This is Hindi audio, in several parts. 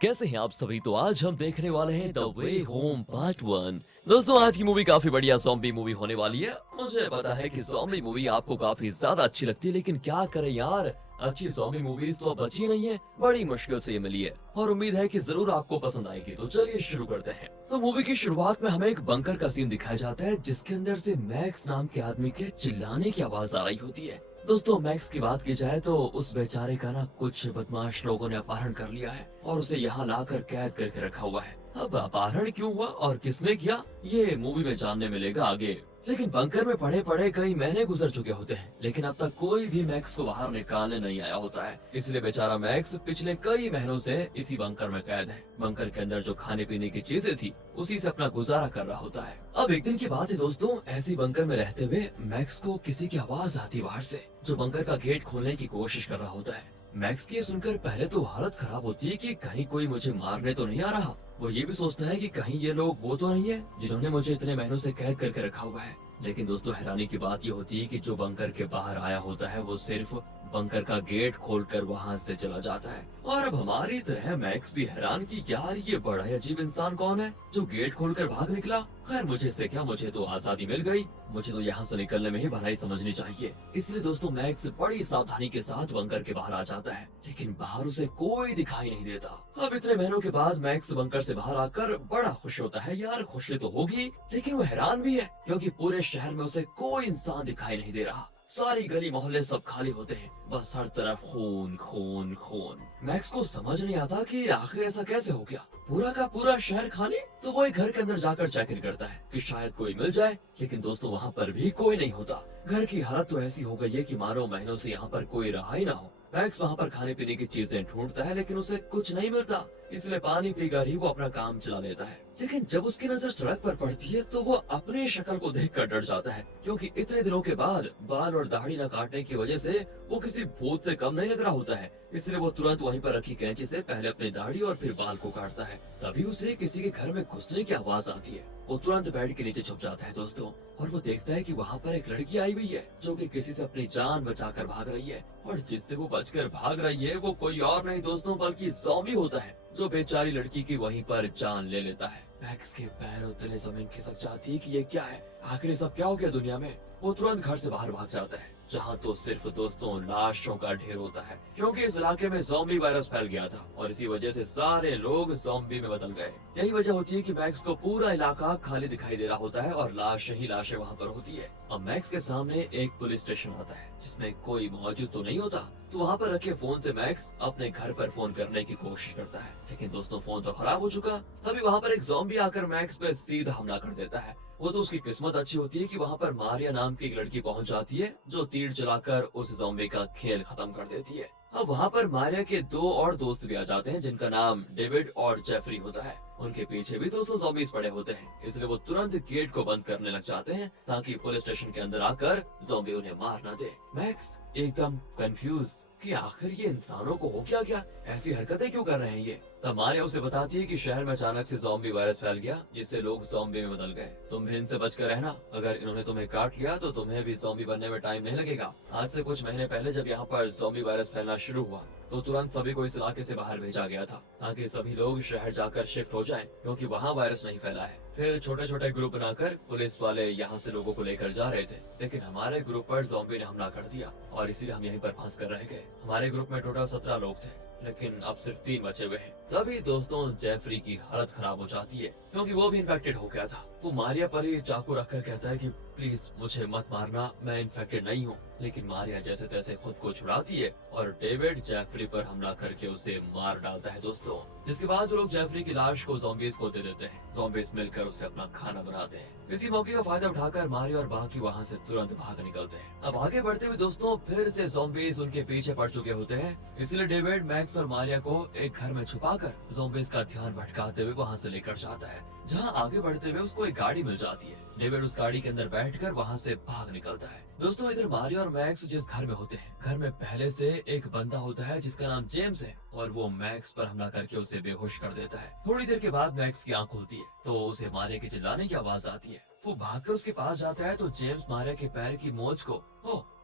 कैसे हैं आप सभी। तो आज हम देखने वाले हैं द वे होम पार्ट 1। दोस्तों आज की मूवी काफी बढ़िया ज़ॉम्बी मूवी होने वाली है। मुझे पता है कि ज़ॉम्बी मूवी आपको काफी ज्यादा अच्छी लगती है, लेकिन क्या करें यार, अच्छी ज़ॉम्बी मूवीज तो अब बची नहीं है, बड़ी मुश्किल से ये मिली है और उम्मीद है कि जरूर आपको पसंद आएगी। तो चलिए शुरू करते हैं। तो मूवी की शुरुआत में हमें एक बंकर का सीन दिखाया जाता है, जिसके अंदर से मैक्स नाम के आदमी के चिल्लाने की आवाज आ रही होती है। दोस्तों मैक्स की बात की जाए तो उस बेचारे का ना कुछ बदमाश लोगों ने अपहरण कर लिया है और उसे यहाँ लाकर कैद करके रखा हुआ है। अब अपहरण क्यों हुआ और किसने किया, ये मूवी में जानने मिलेगा आगे। लेकिन बंकर में पड़े पड़े कई महीने गुजर चुके होते हैं, लेकिन अब तक कोई भी मैक्स को बाहर निकालने नहीं आया होता है। इसलिए बेचारा मैक्स पिछले कई महीनों से इसी बंकर में कैद है। बंकर के अंदर जो खाने पीने की चीजें थी उसी से अपना गुजारा कर रहा होता है। अब एक दिन की बात है दोस्तों, ऐसी बंकर में रहते हुए मैक्स को किसी की आवाज आती बाहर से, जो बंकर का गेट खोलने की कोशिश कर रहा होता है। मैक्स की ये सुनकर पहले तो हालत खराब होती है कि कहीं कोई मुझे मारने तो नहीं आ रहा। वो ये भी सोचता है कि कहीं ये लोग वो तो नहीं है जिन्होंने मुझे इतने महीनों से कैद करके रखा हुआ है। लेकिन दोस्तों हैरानी की बात ये होती है कि जो बंकर के बाहर आया होता है वो सिर्फ बंकर का गेट खोलकर वहाँ से चला जाता है। और अब हमारी तरह मैक्स भी हैरान कि यार ये बड़ा ही अजीब इंसान कौन है जो गेट खोलकर भाग निकला। खैर मुझे इससे क्या, मुझे तो आजादी मिल गई, मुझे तो यहाँ से निकलने में ही भलाई समझनी चाहिए। इसलिए दोस्तों मैक्स बड़ी सावधानी के साथ बंकर के बाहर आ जाता है, लेकिन बाहर उसे कोई दिखाई नहीं देता। अब इतने महीनों के बाद मैक्स बंकर से बाहर आकर बड़ा खुश होता है। यार खुशी तो होगी, लेकिन वो हैरान भी है क्योंकि पूरे शहर में उसे कोई इंसान दिखाई नहीं दे रहा। सारी गली मोहल्ले सब खाली होते हैं, बस हर तरफ खून खून खून। मैक्स को समझ नहीं आता कि आखिर ऐसा कैसे हो गया, पूरा का पूरा शहर खाली। तो वो एक घर के अंदर जाकर चेक इन करता है कि शायद कोई मिल जाए, लेकिन दोस्तों वहाँ पर भी कोई नहीं होता। घर की हालत तो ऐसी हो गई है कि मानो महीनों से यहाँ पर कोई रहा ही ना हो। मैक्स वहाँ पर खाने पीने की चीजें ढूंढता है, लेकिन उसे कुछ नहीं मिलता, इसलिए पानी पीकर ही वो अपना काम चला लेता है। लेकिन जब उसकी नजर सड़क पर पड़ती है तो वो अपनी शक्ल को देखकर डर जाता है, क्योंकि इतने दिनों के बाद बाल और दाढ़ी न काटने की वजह से वो किसी भूत से कम नहीं लग रहा होता है। इसलिए वो तुरंत वहीं पर रखी कैंची से पहले अपनी दाढ़ी और फिर बाल को काटता है। तभी उसे किसी के घर में घुसने की आवाज आती है। वो तुरंत बेड के नीचे छुप जाता है दोस्तों, और वो देखता है कि वहाँ पर एक लड़की आई हुई है जो कि किसी से अपनी जान बचाकर भाग रही है। और जिससे वो बचकर भाग रही है वो कोई और नहीं दोस्तों बल्कि ज़ॉम्बी होता है, जो बेचारी लड़की की वहीं पर जान ले लेता है। मैक्स के पैरों तले जमीन खिसक जाती है कि ये क्या है, आखिर सब क्या हो गया दुनिया में। वो तुरंत घर से बाहर भाग जाता है, जहाँ तो सिर्फ दोस्तों लाशों का ढेर होता है, क्योंकि इस इलाके में ज़ॉम्बी वायरस फैल गया था और इसी वजह से सारे लोग ज़ॉम्बी में बदल गए। यही वजह होती है कि मैक्स को पूरा इलाका खाली दिखाई दे रहा होता है और लाश ही लाशें वहाँ पर होती है। अब मैक्स के सामने एक पुलिस स्टेशन आता है जिसमें कोई मौजूद तो नहीं होता, तो वहाँ पर रखे फोन से मैक्स अपने घर पर फोन करने की कोशिश करता है, लेकिन दोस्तों फोन तो खराब हो चुका। तभी वहाँ पर एक ज़ॉम्बी आकर मैक्स पे सीधा हमला कर देता है। वो तो उसकी किस्मत अच्छी होती है कि वहाँ पर मारिया नाम की एक लड़की पहुँच जाती है, जो तीर चलाकर उस ज़ॉम्बी का खेल खत्म कर देती है। अब वहाँ पर मारिया के दो और दोस्त भी आ जाते हैं, जिनका नाम डेविड और जेफरी होता है। उनके पीछे भी दोस्तों ज़ॉम्बीज़ पड़े होते हैं, इसलिए वो तुरंत गेट को बंद करने लग जाते हैं ताकि पुलिस स्टेशन के अंदर आकर ज़ॉम्बी उन्हें मार न दे। मैक्स एकदम कंफ्यूज कि आखिर ये इंसानों को हो क्या गया, ऐसी हरकतें क्यों कर रहे हैं ये। तब मारिया उसे बताती है कि शहर में अचानक से ज़ॉम्बी वायरस फैल गया, जिससे लोग ज़ॉम्बी में बदल गए। तुम भी इनसे बचकर रहना, अगर इन्होंने तुम्हें काट लिया तो तुम्हें भी ज़ॉम्बी बनने में टाइम नहीं लगेगा। आज से कुछ महीने पहले जब यहाँ पर ज़ॉम्बी वायरस फैलना शुरू हुआ तो तुरंत सभी को इस इलाके से बाहर भेजा गया था, ताकि सभी लोग शहर जाकर शिफ्ट हो जाएं, क्योंकि वहाँ वायरस नहीं फैला है। फिर छोटे छोटे ग्रुप बनाकर पुलिस वाले यहाँ से लोगों को लेकर जा रहे थे, लेकिन हमारे ग्रुप पर ज़ॉम्बी ने हमला कर दिया और इसीलिए हम यहीं पर फंस कर रह गए। हमारे ग्रुप में टोटल 17 लोग थे, लेकिन अब सिर्फ 3 बचे हुए हैं। तभी दोस्तों जेफरी की हालत खराब हो जाती है, क्योंकि वो भी इन्फेक्टेड हो गया था। वो मारिया पर ही चाकू रखकर कहता है कि प्लीज मुझे मत मारना, मैं इन्फेक्टेड नहीं हूँ। लेकिन मारिया जैसे तैसे खुद को छुड़ाती है और डेविड जेफरी पर हमला करके उसे मार डालता है दोस्तों। जिसके बाद वो लोग जेफरी की लाश को ज़ॉम्बीज़ को दे देते हैं। ज़ॉम्बीज़ मिलकर उसे अपना खाना बनाते हैं। इसी मौके का फायदा उठाकर मारिया और बाकी वहाँ से तुरंत भाग निकलते हैं। अब आगे बढ़ते हुए दोस्तों फिर से ज़ॉम्बीज़ उनके पीछे पड़ चुके होते हैं, इसलिए डेविड मैक्स और मारिया को एक घर में छुपाकर ज़ॉम्बीज़ का ध्यान भटकाते हुए वहाँ से लेकर जाता है। जहाँ आगे बढ़ते हुए उसको एक गाड़ी मिल जाती है। डेविड उस गाड़ी के अंदर बैठकर वहाँ से भाग निकलता है। दोस्तों इधर मारिया और मैक्स जिस घर में होते हैं, घर में पहले से एक बंदा होता है जिसका नाम जेम्स है, और वो मैक्स पर हमला करके उसे बेहोश कर देता है। थोड़ी देर के बाद मैक्स की आंख खुलती है तो उसे मारिया के चिल्लाने की आवाज आती है। वो भागकर उसके पास जाता है तो जेम्स मारिया के पैर की मोच को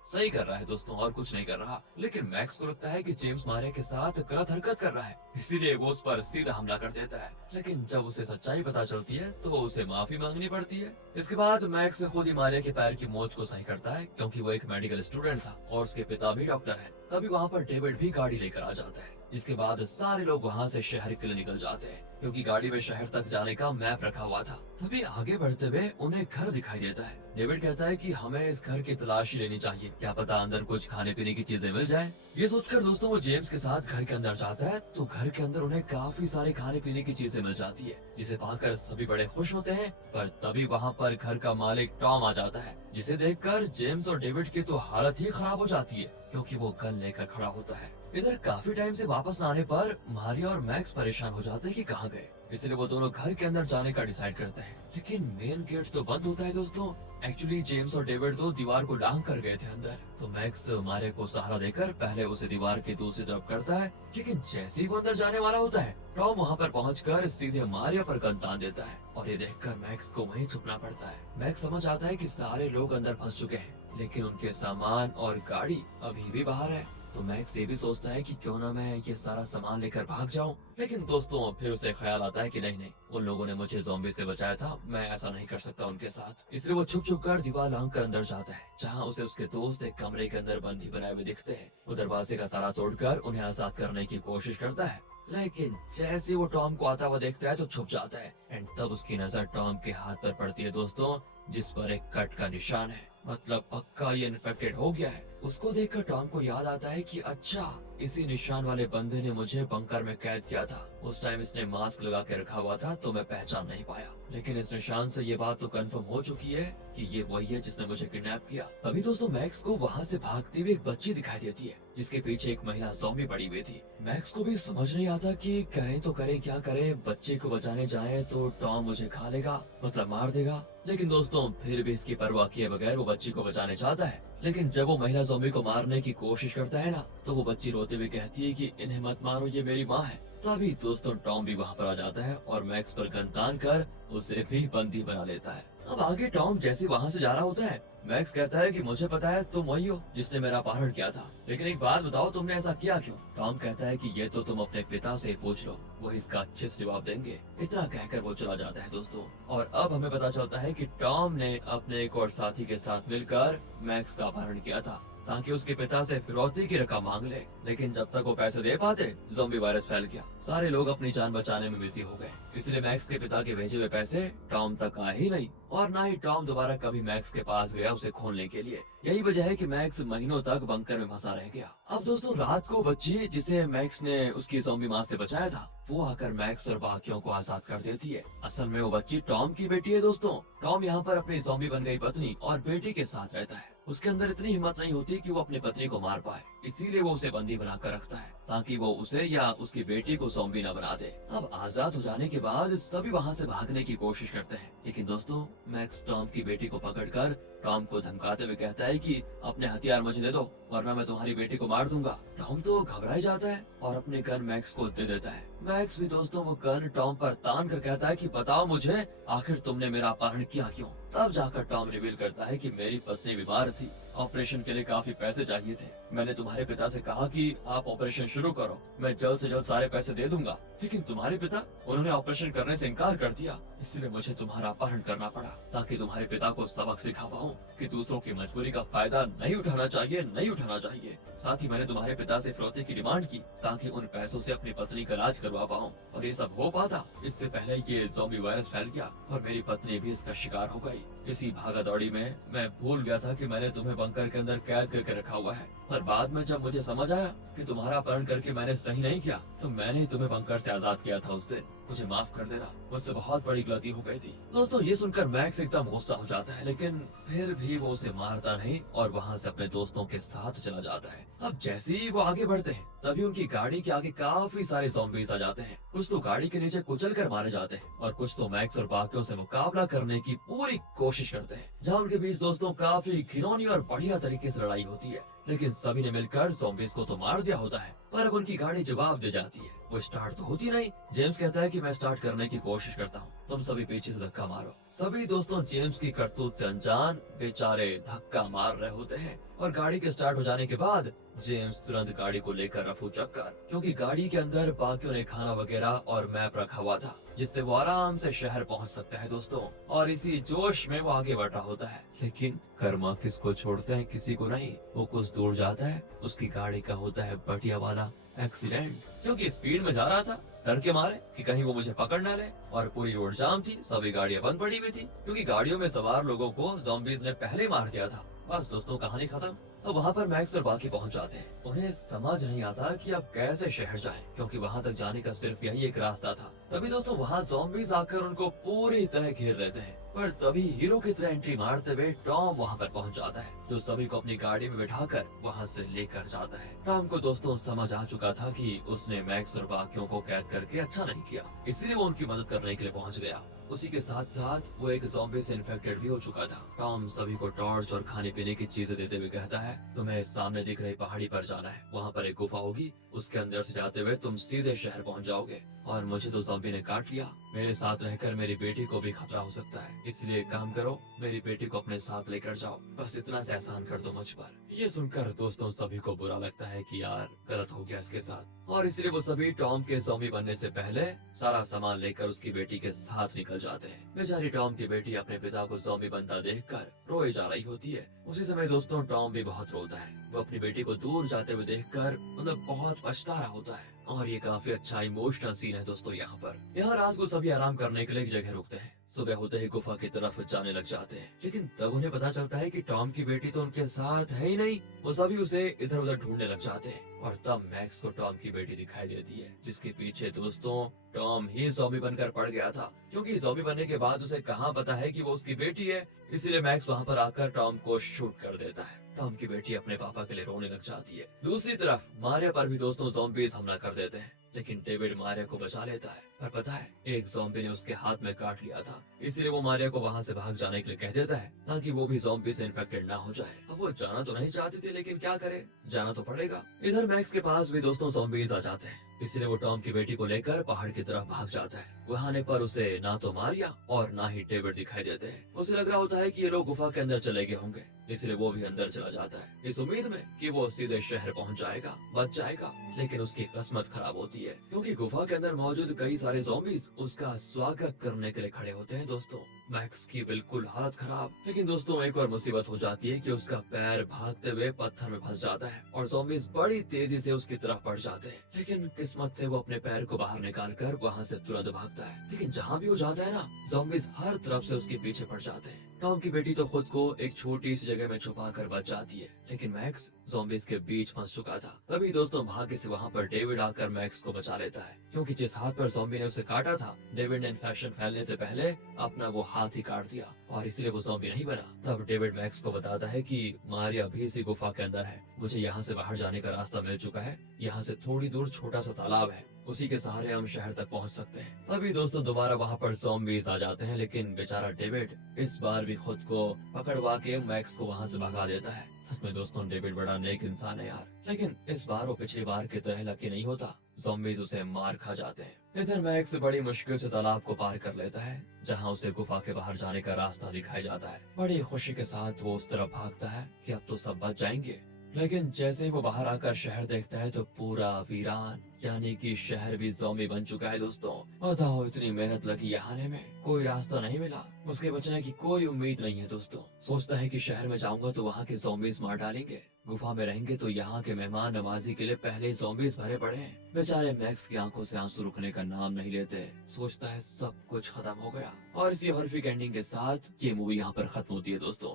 सही कर रहा है दोस्तों और कुछ नहीं कर रहा। लेकिन मैक्स को लगता है कि जेम्स मारिया के साथ गलत हरकत कर रहा है, इसीलिए वो उस पर सीधा हमला कर देता है। लेकिन जब उसे सच्चाई पता चलती है तो उसे माफी मांगनी पड़ती है। इसके बाद मैक्स खुद ही मारिया के पैर की मोच को सही करता है, क्योंकि वो एक मेडिकल स्टूडेंट था और उसके पिता भी डॉक्टर हैं। तभी वहाँ पर डेविड भी गाड़ी लेकर आ जाता है। इसके बाद सारे लोग वहाँ से शहर के लिए निकल जाते हैं, क्योंकि गाड़ी में शहर तक जाने का मैप रखा हुआ था। तभी आगे बढ़ते हुए उन्हें घर दिखाई देता है। डेविड कहता है कि हमें इस घर की तलाशी लेनी चाहिए, क्या पता अंदर कुछ खाने पीने की चीजें मिल जाएं। ये सोचकर दोस्तों वो जेम्स के साथ घर के अंदर जाता है, तो घर के अंदर उन्हें काफी सारे खाने पीने की चीजें मिल जाती है, जिसे पाकर सभी बड़े खुश होते हैं। पर तभी वहाँ पर घर का मालिक टॉम आ जाता है, जिसे देखकर जेम्स और डेविड की तो हालत ही खराब हो जाती है, क्योंकि वो गन लेकर खड़ा होता है। इधर काफी टाइम से वापस न आने पर मारिया और मैक्स परेशान हो जाते हैं कि कहाँ गए, इसलिए वो दोनों घर के अंदर जाने का डिसाइड करते हैं। लेकिन मेन गेट तो बंद होता है दोस्तों। एक्चुअली जेम्स और डेविड तो दीवार को लांग कर गए थे अंदर। तो मैक्स मारिया को सहारा देकर पहले उसे दीवार के दूसरी तरफ करता है, लेकिन जैसे ही वो अंदर जाने वाला होता है, टॉम वहाँ पर पहुंचकर सीधे मारिया पर गन तान देता है और ये देखकर मैक्स को वहीं छुपना पड़ता है। मैक्स समझ आता है कि सारे लोग अंदर फंस चुके हैं, लेकिन उनके सामान और गाड़ी अभी भी बाहर है। तो मैक्स ये भी सोचता है कि क्यों ना मैं ये सारा सामान लेकर भाग जाऊं। लेकिन दोस्तों फिर उसे ख्याल आता है कि नहीं, उन लोगों ने मुझे ज़ॉम्बी से बचाया था, मैं ऐसा नहीं कर सकता उनके साथ। इसलिए वो छुप छुप कर दीवार लांग कर अंदर जाता है, जहाँ उसे उसके दोस्त एक कमरे के अंदर बंदी बनाए हुए दिखते हैं। वो दरवाजे का ताला तोड़कर उन्हें आजाद करने की कोशिश करता है, लेकिन जैसे वो टॉम को आता हुआ देखता है तो छुप जाता है। एंड तब उसकी नजर टॉम के हाथ पर पड़ती है दोस्तों, जिस पर एक कट का निशान है, मतलब पक्का ये इन्फेक्टेड हो गया है। उसको देखकर टॉम को याद आता है कि अच्छा, इसी निशान वाले बंदे ने मुझे बंकर में कैद किया था। उस टाइम इसने मास्क लगा के रखा हुआ था तो मैं पहचान नहीं पाया, लेकिन इस निशान से ये बात तो कंफर्म हो चुकी है कि ये वही है जिसने मुझे किडनैप किया। तभी दोस्तों मैक्स को वहाँ से भागती हुई एक बच्ची दिखाई देती है, जिसके पीछे एक महिला ज़ॉम्बी पड़ी हुई थी। मैक्स को भी समझ नहीं आता कि करें तो करें क्या करें, बच्चे को बचाने जाए तो टॉम मुझे खा लेगा, मतलब मार देगा। लेकिन दोस्तों फिर भी इसकी परवाह किए बगैर वो बच्ची को बचाने चाहता है। लेकिन जब वो महिला ज़ॉम्बी को मारने की कोशिश करता है ना, तो वो बच्ची रोते हुए कहती है कि इन्हें मत मारो, ये मेरी माँ है। तभी दोस्तों टॉम भी वहाँ पर आ जाता है और मैक्स पर गन तान कर उसे भी बंदी बना लेता है। अब आगे टॉम जैसे वहाँ से जा रहा होता है, मैक्स कहता है कि मुझे पता है तुम वही हो जिसने मेरा अपहरण किया था, लेकिन एक बात बताओ, तुमने ऐसा किया क्यों? टॉम कहता है कि ये तो तुम अपने पिता से पूछ लो, वो इसका अच्छे से जवाब देंगे। इतना कहकर वो चला जाता है दोस्तों। और अब हमें पता चलता है कि टॉम ने अपने एक और साथी के साथ मिलकर मैक्स का अपहरण किया था, ताकि उसके पिता से फिरौती की रकम मांग ले। लेकिन जब तक वो पैसे दे पाते, ज़ॉम्बी वायरस फैल गया, सारे लोग अपनी जान बचाने में बिजी हो गए। इसलिए मैक्स के पिता के भेजे हुए पैसे टॉम तक आए ही नहीं, और ना ही टॉम दोबारा कभी मैक्स के पास गया उसे खोलने के लिए। यही वजह है कि मैक्स महीनों तक बंकर में फंसा रह गया। अब दोस्तों रात को बच्ची जिसे मैक्स ने उसकी ज़ॉम्बी माँ से बचाया था, वो आकर मैक्स और बाकियों को आजाद कर देती है। असल में वो बच्ची टॉम की बेटी है दोस्तों। टॉम यहाँ पर अपनी ज़ॉम्बी बन गई पत्नी और बेटी के साथ रहता है। उसके अंदर इतनी हिम्मत नहीं होती कि वो अपनी पत्नी को मार पाए, इसीलिए वो उसे बंदी बनाकर रखता है, ताकि वो उसे या उसकी बेटी को ज़ॉम्बी न बना दे। अब आजाद हो जाने के बाद सभी वहाँ से भागने की कोशिश करते हैं, लेकिन दोस्तों मैक्स टॉम की बेटी को पकड़कर टॉम को धमकाते हुए कहता है कि अपने हथियार मुझे दे दो, वरना मैं तुम्हारी बेटी को मार दूंगा। टॉम तो घबराई जाता है और अपने गन मैक्स को दे देता है। मैक्स भी दोस्तों वो गन टॉम पर तान कर कहता है कि बताओ मुझे, आखिर तुमने मेरा अपहरण किया क्यों? तब जाकर टॉम रिवील करता है कि मेरी पत्नी बीमार थी, ऑपरेशन के लिए काफी पैसे चाहिए थे। मैंने तुम्हारे पिता से कहा कि आप ऑपरेशन शुरू करो, मैं जल्द से जल्द सारे पैसे दे दूंगा, लेकिन तुम्हारे पिता, उन्होंने ऑपरेशन करने से इनकार कर दिया। इसलिए मुझे तुम्हारा अपहरण करना पड़ा, ताकि तुम्हारे पिता को सबक सिखा पाऊं कि दूसरों की मजबूरी का फायदा नहीं उठाना चाहिए, नहीं उठाना चाहिए। साथ ही मैंने तुम्हारे पिता से फिरौती की डिमांड की, ताकि उन पैसों से अपनी पत्नी का इलाज करवा पाऊं, और ये सब हो पाता इससे पहले ये ज़ॉम्बी वायरस फैल गया और मेरी पत्नी भी इसका शिकार हो गई। इसी भागा दौड़ी में मैं भूल गया था कि मैंने तुम्हें बंकर के अंदर कैद करके रखा हुआ है, पर बाद में जब मुझे समझ आया कि तुम्हारा अपहरण करके मैंने सही नहीं किया, तो मैंने ही तुम्हें बंकर से आजाद किया था उस दिन। मुझे माफ कर देना, मुझसे बहुत बड़ी गलती हो गई थी। दोस्तों ये सुनकर मैक्स एकदम गुस्सा हो जाता है, लेकिन फिर भी वो उसे मारता नहीं और वहाँ से अपने दोस्तों के साथ चला जाता है। अब जैसे ही वो आगे बढ़ते हैं, तभी उनकी गाड़ी के आगे काफी सारे ज़ॉम्बीज़ आ जाते हैं। कुछ तो गाड़ी के नीचे कुचल कर मारे जाते हैं और कुछ तो मैक्स और बाकियों से मुकाबला करने की पूरी कोशिश करते हैं, जहाँ उनके बीच दोस्तों काफी घिनौनी और बढ़िया तरीके से लड़ाई होती है। लेकिन सभी ने मिलकर ज़ॉम्बीज़ को तो मार दिया होता है, पर अब उनकी गाड़ी जवाब दे जाती है। वो स्टार्ट तो होती नहीं। जेम्स कहता है कि मैं स्टार्ट करने की कोशिश करता हूँ, तुम सभी पीछे से धक्का मारो। सभी दोस्तों जेम्स की करतूत से अनजान बेचारे धक्का मार रहे होते हैं और गाड़ी के स्टार्ट हो जाने के बाद जेम्स तुरंत गाड़ी को लेकर रफू चक्कर, क्योंकि गाड़ी के अंदर बाकियों ने खाना वगैरह और मैप रखा हुआ था जिससे वो आराम से शहर पहुंच सकता है दोस्तों। और इसी जोश में वो आगे बढ़ रहा होता है, लेकिन कर्मा किसको छोड़ते हैं, किसी को नहीं। वो कुछ दूर जाता है, उसकी गाड़ी का होता है बढ़िया वाला एक्सीडेंट, क्योंकि स्पीड में जा रहा था डर के मारे कि कहीं वो मुझे पकड़ न ले। और पूरी रोड जाम थी, सभी गाड़ियां बंद पड़ी हुई थी क्योंकि गाड़ियों में सवार लोगों को ज़ॉम्बीज़ ने पहले मार दिया था। बस दोस्तों कहानी खत्म। तो वहाँ पर मैक्स और बाकी पहुँच जाते हैं। उन्हें समझ नहीं आता कि अब कैसे शहर जाएं, क्योंकि वहाँ तक जाने का सिर्फ यही एक रास्ता था। तभी दोस्तों वहाँ ज़ॉम्बीज़ आकर उनको पूरी तरह घेर लेते हैं, पर तभी हीरो की तरह एंट्री मारते हुए टॉम वहाँ पर पहुँच जाता है, जो सभी को अपनी गाड़ी में बिठाकर वहाँ से लेकर जाता है। टॉम को दोस्तों समझ आ चुका था कि उसने मैक्स और बाकियों को कैद करके अच्छा नहीं किया, इसीलिए वो उनकी मदद करने के लिए पहुँच गया। उसी के साथ साथ वो एक ज़ॉम्बी से इन्फेक्टेड भी हो चुका था। टॉम सभी को टॉर्च और खाने पीने की चीजें देते हुए कहता है, तुम्हें सामने दिख रही पहाड़ी पर जाना है, वहाँ पर एक गुफा होगी, उसके अंदर से जाते हुए तुम सीधे शहर पहुँच जाओगे। और मुझे तो ज़ॉम्बी ने काट लिया, मेरे साथ रहकर मेरी बेटी को भी खतरा हो सकता है, इसलिए एक काम करो, मेरी बेटी को अपने साथ लेकर जाओ, बस इतना से एहसान कर दो मुझ पर। ये सुनकर दोस्तों सभी को बुरा लगता है कि यार गलत हो गया इसके साथ, और इसलिए वो सभी टॉम के ज़ॉम्बी बनने से पहले सारा सामान लेकर उसकी बेटी के साथ निकल जाते हैं। बेचारी टॉम की बेटी अपने पिता को ज़ॉम्बी बनता देखकर रोए जा रही होती है। उसी समय दोस्तों टॉम भी बहुत रोता है, वो अपनी बेटी को दूर जाते हुए देखकर मतलब बहुत पछता रहा होता है। और ये काफी अच्छा इमोशनल सीन है दोस्तों। यहाँ रात को सभी आराम करने के लिए एक जगह रुकते हैं। सुबह होते ही गुफा की तरफ जाने लग जाते हैं, लेकिन तब उन्हें पता चलता है कि टॉम की बेटी तो उनके साथ है ही नहीं। वो सभी उसे इधर उधर ढूंढने लग जाते हैं और तब मैक्स को टॉम की बेटी दिखाई देती है, जिसके पीछे दोस्तों टॉम ही ज़ॉम्बी बनकर पड़ गया था, क्योंकि ज़ॉम्बी बनने के बाद उसे कहाँ पता है कि वो उसकी बेटी है। इसीलिए मैक्स वहाँ पर आकर टॉम को शूट कर देता है। टॉम की बेटी अपने पापा के लिए रोने लग जाती है। दूसरी तरफ मारिया पर भी दोस्तों ज़ॉम्बीज़ हमला कर देते हैं, लेकिन डेविड मारिया को बचा लेता है। पर पता है एक ज़ॉम्बी ने उसके हाथ में काट लिया था, इसलिए वो मारिया को वहाँ से भाग जाने के लिए कह देता है ताकि वो भी ज़ॉम्बी से इन्फेक्टेड ना हो जाए। अब वो जाना तो नहीं चाहती थी, लेकिन क्या करे, जाना तो पड़ेगा। इधर मैक्स के पास भी दोस्तों ज़ॉम्बीज़ आ जाते हैं, इसलिए वो टॉम की बेटी को लेकर पहाड़ की तरफ भाग जाता है। वहाँ आने पर उसे ना तो मारिया और ना ही डेविड दिखाई देते हैं। उसे लग रहा होता है कि ये लोग गुफा के अंदर चले गए होंगे, इसलिए वो भी अंदर चला जाता है इस उम्मीद में कि वो सीधे शहर पहुंच जाएगा, बच जाएगा। लेकिन उसकी किस्मत खराब होती है, क्योंकि गुफा के अंदर मौजूद कई सारे ज़ॉम्बीज़ उसका स्वागत करने के लिए खड़े होते हैं। दोस्तों मैक्स की बिल्कुल हालत खराब। लेकिन दोस्तों एक और मुसीबत हो जाती है कि उसका पैर भागते हुए पत्थर में फंस जाता है और ज़ॉम्बीज़ बड़ी तेजी से उसकी तरफ बढ़ जाते हैं। लेकिन किस्मत से वो अपने पैर को बाहर निकाल कर वहाँ से तुरंत भागता है, लेकिन जहाँ भी वो जाता है ना, ज़ॉम्बीज़ हर तरफ से उसके पीछे पड़ जाते हैं। टॉम की बेटी तो खुद को एक छोटी सी जगह में छुपा कर बच जाती है, लेकिन मैक्स ज़ॉम्बीज़ के बीच फंस चुका था। तभी दोस्तों भाग्य से वहाँ पर डेविड आकर मैक्स को बचा लेता है, क्योंकि जिस हाथ पर ज़ॉम्बी ने उसे काटा था, डेविड ने इन्फेक्शन फैलने से पहले अपना वो हाथ ही काट दिया और इसलिए वो ज़ॉम्बी नहीं बना। तब डेविड मैक्स को बताता है कि मारिया भी इसी गुफा के अंदर है, मुझे यहाँ से बाहर जाने का रास्ता मिल चुका है, यहाँ से थोड़ी दूर छोटा सा तालाब है, उसी के सहारे हम शहर तक पहुंच सकते हैं। तभी दोस्तों दोबारा वहां पर ज़ॉम्बीज़ आ जाते हैं, लेकिन बेचारा डेविड इस बार भी खुद को पकड़वा के मैक्स को वहां से भगा देता है। सच में दोस्तों डेविड बड़ा नेक इंसान है यार, लेकिन इस बार वो पिछली बार की तरह लकी नहीं होता, ज़ॉम्बीज़ उसे मार खा जाते हैं। इधर मैक्स बड़ी मुश्किल से तालाब को पार कर लेता है, जहाँ उसे गुफा के बाहर जाने का रास्ता दिखाई जाता है। बड़ी खुशी के साथ वो उस तरफ भागता है कि अब तो सब बच जाएंगे। लेकिन जैसे ही वो बाहर आकर शहर देखता है तो पूरा वीरान, यानी कि शहर भी ज़ॉम्बी बन चुका है। दोस्तों बताओ, इतनी मेहनत लगी यहाँ आने में, कोई रास्ता नहीं मिला, उसके बचने की कोई उम्मीद नहीं है। दोस्तों सोचता है कि शहर में जाऊंगा तो वहाँ के ज़ॉम्बीज़ मार डालेंगे, गुफा में रहेंगे तो यहाँ के मेहमान नवाजी के लिए पहले ज़ॉम्बीज़ भरे पड़े हैं। बेचारे मैक्स की आंखों से आंसू रुकने का नाम नहीं लेते, सोचता है सब कुछ खत्म हो गया। और इसी हॉरिफिक एंडिंग के साथ ये मूवी यहाँ पर खत्म होती है। दोस्तों